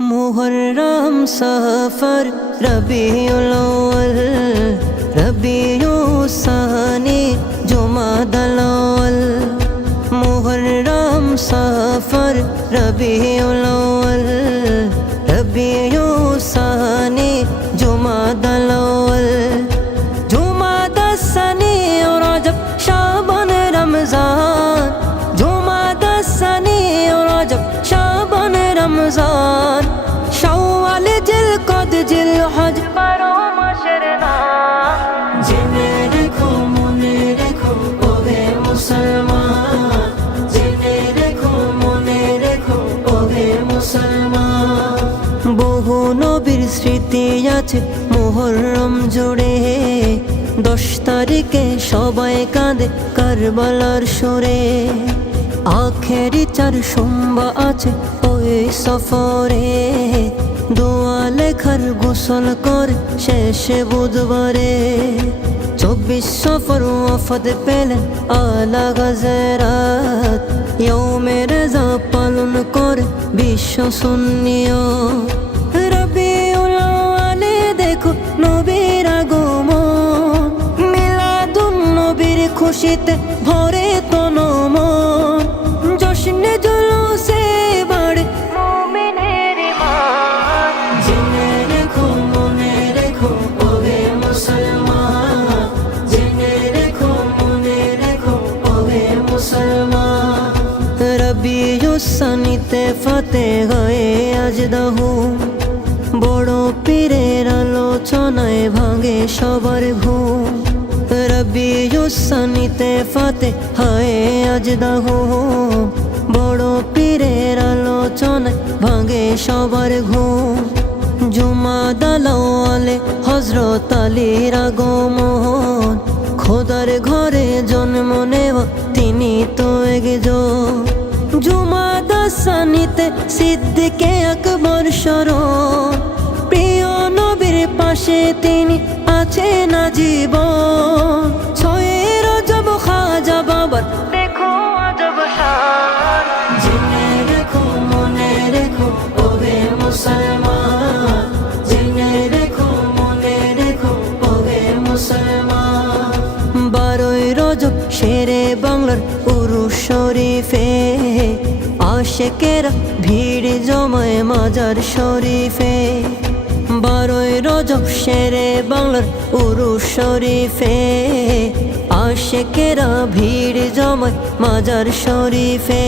मुहर्रम सफर रबीउल अव्वल रबीउस सानी जुमादल अव्वल मुहर्रम सफर रबीउल अव्वल रबीउस सानी जुमादल अव्वल जुमादस सानी और रजब शाबान रमजान जुमादस सानी और रजब शाबान रमजान शव्वाल जिलकद जिलहज बारो मासेर नाम जेने रेखो मने रेखो ओगे मुसलमान जेने रेखो मने रेखो ओगे मुसलमान बहु नबीर स्मृति आछे मुहर्रम जुड़े 10 तारिखे सबाई काঁদে কারবালার সুরে आखेरी 4 সোমবার আছে ওই সফরে দোয়া লেখার গোসল করে শেষে বুধবারে 24 সফর ওয়াফাত পেলেন আলা গাজরাত ইয়াউমে রেজা পালন করে বিশ্ব সুন্নিয়ত রবিউল আউয়ালে দেখো নবীর আগমন মিলাদুন নবীর খুশিতে ভরে তন মন জশ্নে জুলুসে বাড়ে মুমিনের ঈমান জেনে রেখো মনে রেখো ওহে মুসলমান জেনে রেখো মনে রেখো ওহে মুসলমান রবিউস সানিতে ফাতে হয়ে আজ দাহুম বড় পীরের আলোচনায় ভাঙে সবার ঘুম রবিউস সানিতে ফাতে হয় আজ দাহুম বড় পীরের আলোচনায় ভাঙে সবার ঘুম জুমাদাল আউয়ালে হযরত আলীর আগমন খোদার ঘরে জন্ম নেওয়া তিনি তো একজন জুমাদাস সানিতে সিদ্দিকে আকবর স্মরণ প্রিয় নবীর পাশে তিনি আছেন আজীবন 6 রজব খাজা বাবার দেখো আজব শান জেনে রেখো মনে রেখো ওহে মুসলমান জেনে রেখো মনে রেখো ওহে মুসলমান 12 রজব শেরে বাংলার উরুস শরীফে আশেকেরা ভিড় জমায় মাজার শরীফে 12 রজব শেরে বাংলার উরুস শরীফে আশেকেরা ভিড় জমায় মাজার শরীফে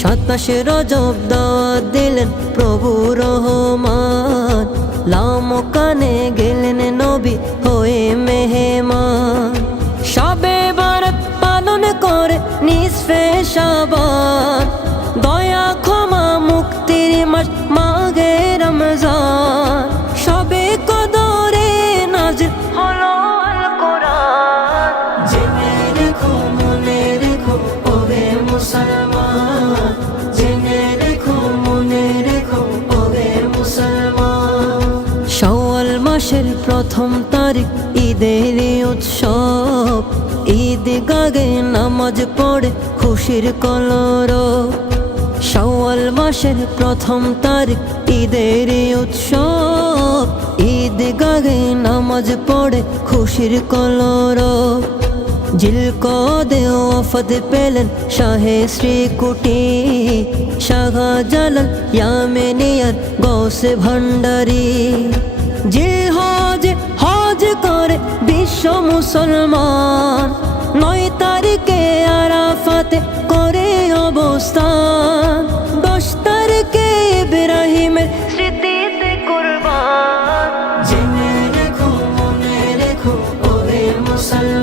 27 রজব দাওয়াত দিলেন প্রভু রহমান লামকানে গেলেন নবী হয়ে মেহমান শবে বরাত পালন করে নিসফে শাবান দয়া ক্ষমা মুক্তির মাস মাহে রমজান শবে কদরে নাজিল হলো আল কোরআন জেনে রেখো মনে রেখো ওহে মুসলমান জেনে রেখো মনে রেখো ওহে মুসলমান শাওয়াল মাসের প্রথম তারিখ ঈদের উৎসব ঈদ গাগে নামাজ পড়ে খুশির কলরব শাওয়াল মাসের প্রথম তারিখ ঈদের উৎসব ঈদ গাগে নামাজ পড়ে খুশির কলরব জিলকদে ওয়াফাত পেলেন শাহে শ্রীকুটি শাহজালাল ইয়ামেনিয়ার গৌসে ভান্ডারী জিলহজে হজ করে বিশ্ব মুসলমান 9 তারিখে আরাফাতে করে অবস্থান 10 তারিখে ইব্রাহিমের স্মৃতিতে কুরবান জেনে রেখো মনে রেখো ওহে মুসলমান